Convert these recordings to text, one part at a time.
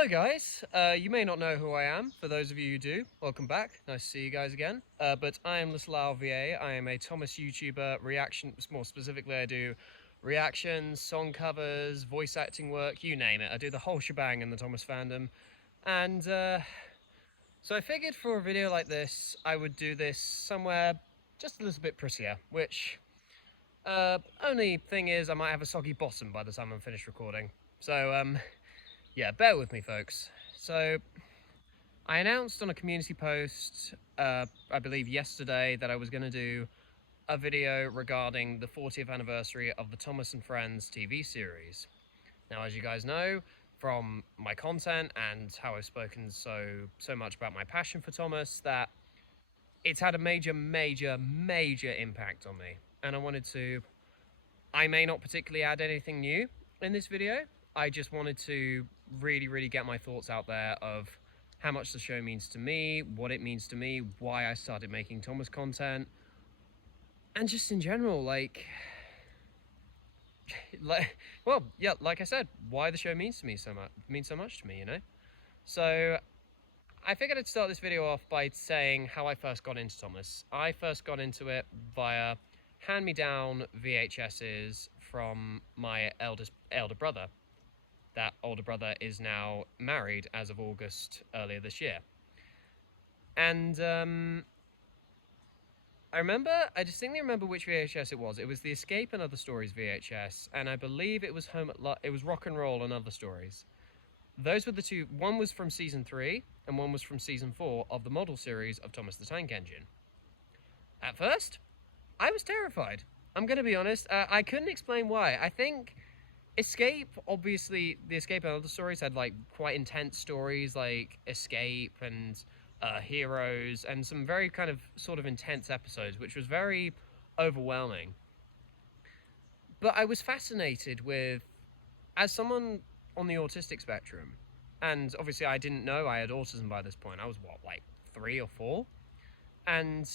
Hello guys, you may not know who I am. For those of you who do, welcome back. Nice to see you guys again. But I am Lislau VA. I am a Thomas YouTuber, more specifically I do reactions, song covers, voice acting work, you name it. I do the whole shebang in the Thomas fandom. And so I figured for a video like this, I would do this somewhere just a little bit prettier, which only thing is I might have a soggy bottom by the time I'm finished recording. So yeah, bear with me, folks. So, I announced on a community post, I believe yesterday, that I was going to do a video regarding the 40th anniversary of the Thomas and Friends TV series. Now, as you guys know, from my content and how I've spoken so much about my passion for Thomas, that it's had a major impact on me. And I may not particularly add anything new in this video. I just wanted to really get my thoughts out there of how much the show means to me, what it means to me, why I started making Thomas content, and just in general, like well, yeah, like I said, why the show means so much to me, you know? So I figured I'd start this video off by saying how I first got into Thomas. I first got into it via hand-me-down VHSs from my elder brother. That older brother is now married as of August earlier this year. And I distinctly remember which VHS it was. It was the Escape and Other Stories VHS, and I believe it was it was Rock and Roll and Other Stories. Those were the two. One was from season 3, and one was from season 4 of the model series of Thomas the Tank Engine. At first, I was terrified. I'm going to be honest. I couldn't explain why. I think Escape, obviously, the Escape and Other Stories had like quite intense stories like Escape and Heroes, and some very kind of sort of intense episodes, which was very overwhelming. But I was fascinated with, as someone on the autistic spectrum, and obviously I didn't know I had autism by this point. I was what, like 3 or 4? And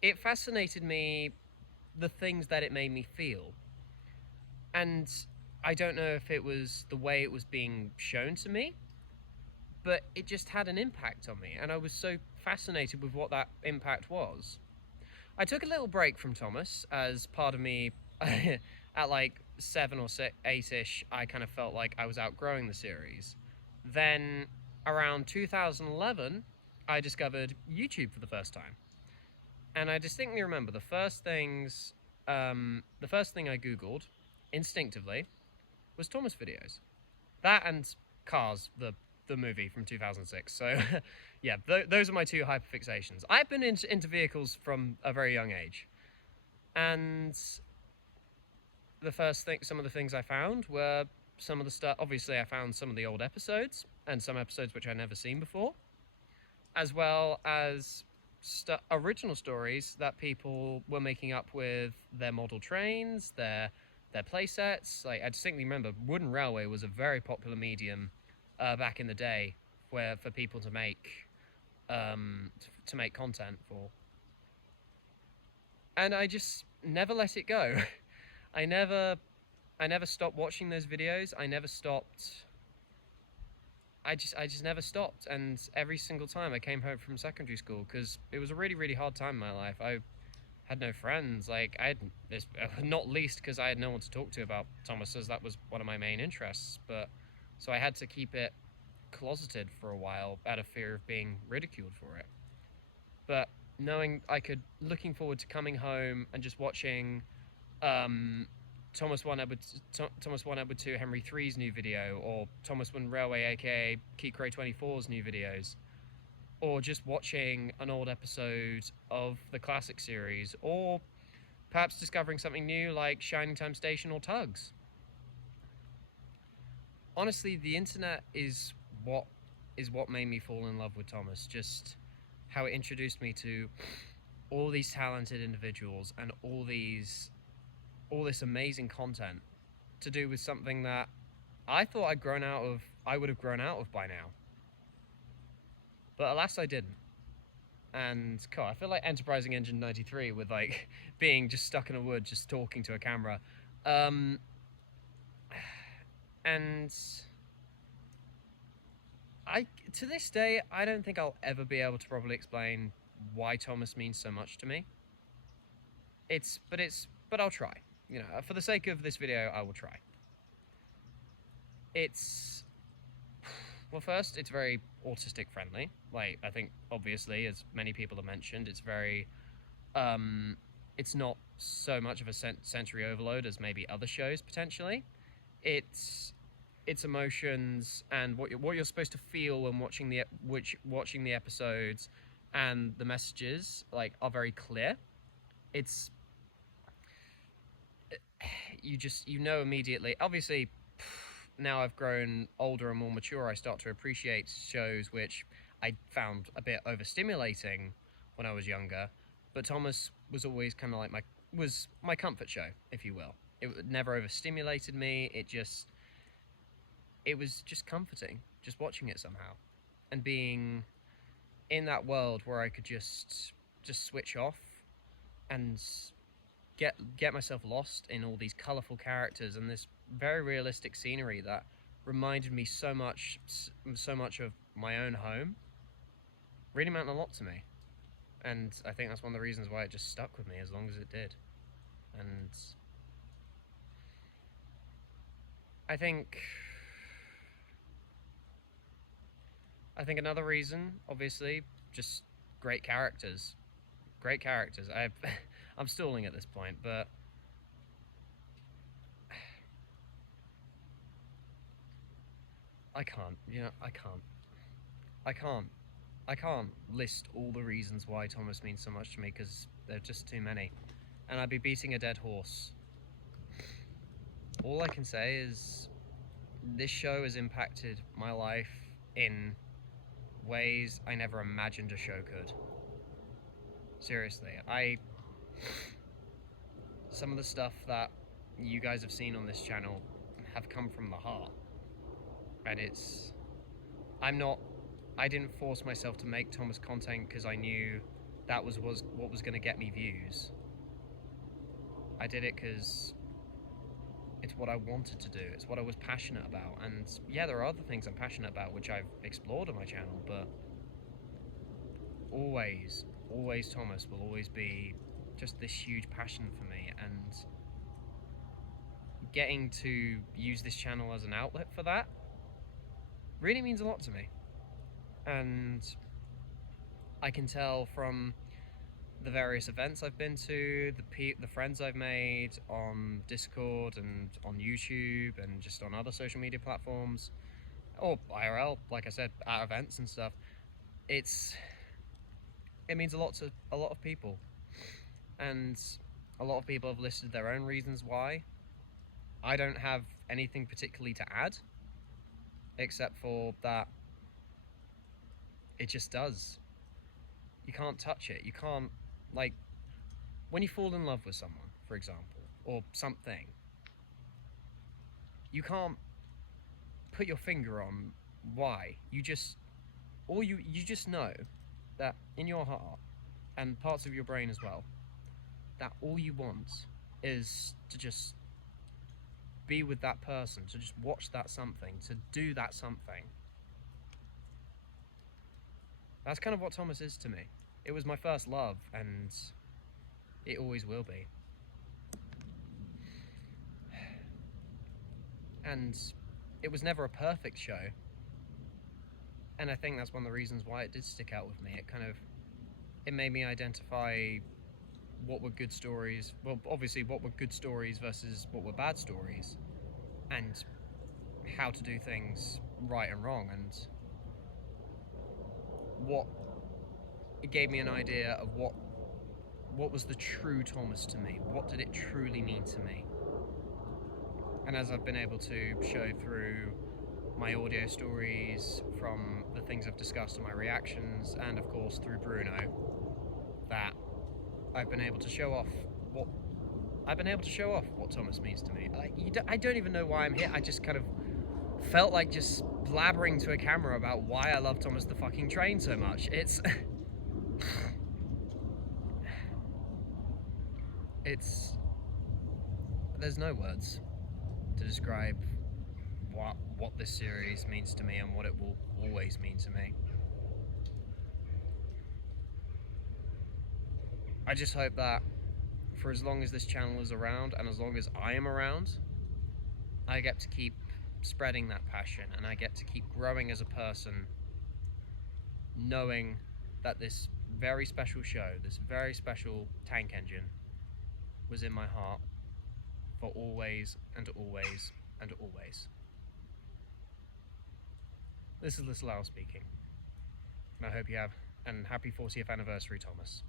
it fascinated me, the things that it made me feel. And I don't know if it was the way it was being shown to me, but it just had an impact on me, and I was so fascinated with what that impact was. I took a little break from Thomas, as part of me, at like 7 or 8-ish, I kind of felt like I was outgrowing the series. Then, around 2011, I discovered YouTube for the first time. And I distinctly remember the first thing I Googled, instinctively, was Thomas videos. That and Cars, the movie from 2006. So, yeah, those are my two hyperfixations. I've been into vehicles from a very young age. And some of the things I found were some of the stuff. Obviously, I found some of the old episodes, and some episodes which I'd never seen before, as well as original stories that people were making up with their model trains, their play sets. Like, I distinctly remember Wooden Railway was a very popular medium back in the day for people to make content for. And I just never let it go. I never stopped watching those videos. I just never stopped. And every single time I came home from secondary school, because it was a really hard time in my life. I had no friends. Like, not least because I had no one to talk to about Thomas, as that was one of my main interests. But so I had to keep it closeted for a while out of fear of being ridiculed for it. But looking forward to coming home and just watching Thomas 1 Edward 2 Henry 3's new video, or Thomas 1 Railway aka Keep Crow 24's new videos, or just watching an old episode of the classic series, or perhaps discovering something new like Shining Time Station or Tugs. Honestly, the internet is what made me fall in love with Thomas. Just how it introduced me to all these talented individuals and all this amazing content to do with something that I thought I would have grown out of by now. But alas, I didn't. And God, I feel like Enterprising Engine 93 with like being just stuck in a wood, just talking to a camera. And to this day, I don't think I'll ever be able to properly explain why Thomas means so much to me. But I'll try. You know, for the sake of this video, I will try. It's, well, first, it's very autistic friendly. Like, I think, obviously, as many people have mentioned, it's very, it's not so much of a sensory overload as maybe other shows, potentially. Its emotions and what you're supposed to feel when watching the episodes and the messages, like, are very clear. It's, you know immediately. Obviously, now I've grown older and more mature, I start to appreciate shows which I found a bit overstimulating when I was younger. But Thomas was always kind of like my comfort show, if you will. It never overstimulated me. It was just comforting, just watching it somehow, and being in that world where I could just switch off and get myself lost in all these colourful characters and this very realistic scenery that reminded me so much of my own home. Really meant a lot to me, and I think that's one of the reasons why it just stuck with me as long as it did. And I think another reason, obviously, just great characters. I'm stalling at this point, but I can't list all the reasons why Thomas means so much to me, because there are just too many, and I'd be beating a dead horse. All I can say is this show has impacted my life in ways I never imagined a show could. Seriously, some of the stuff that you guys have seen on this channel have come from the heart, and I didn't force myself to make Thomas content because I knew that was what was going to get me views. I did it because it's what I wanted to do. It's what I was passionate about. And yeah, there are other things I'm passionate about which I've explored on my channel, but always Thomas will always be just this huge passion for me, and getting to use this channel as an outlet for that really means a lot to me. And I can tell from the various events I've been to, the friends I've made on Discord and on YouTube and just on other social media platforms, or IRL, like I said, at events and stuff. It means a lot to a lot of people, and a lot of people have listed their own reasons why. I don't have anything particularly to add, except for that it just does. You can't touch it. You can't, like, when you fall in love with someone, for example, or something, you can't put your finger on why. You just know that in your heart, and parts of your brain as well, that all you want is to just be with that person, to just watch that something, to do that something. That's kind of what Thomas is to me. It was my first love, and it always will be. And it was never a perfect show, and I think that's one of the reasons why it did stick out with me. It made me identify what were good stories, well, obviously what were good stories versus what were bad stories, and how to do things right and wrong, and it gave me an idea of what was the true Thomas to me. What did it truly mean to me? And as I've been able to show through my audio stories, from the things I've discussed in my reactions, and of course through Bruno, that I've been able to show off what Thomas means to me. I don't even know why I'm here. I just kind of felt like just blabbering to a camera about why I love Thomas the fucking Train so much. There's no words to describe what this series means to me and what it will always mean to me. I just hope that for as long as this channel is around and as long as I am around, I get to keep spreading that passion and I get to keep growing as a person, knowing that this very special show, this very special tank engine, was in my heart for always and always and always. This is Little Al speaking, and I hope you have, and happy 40th anniversary, Thomas.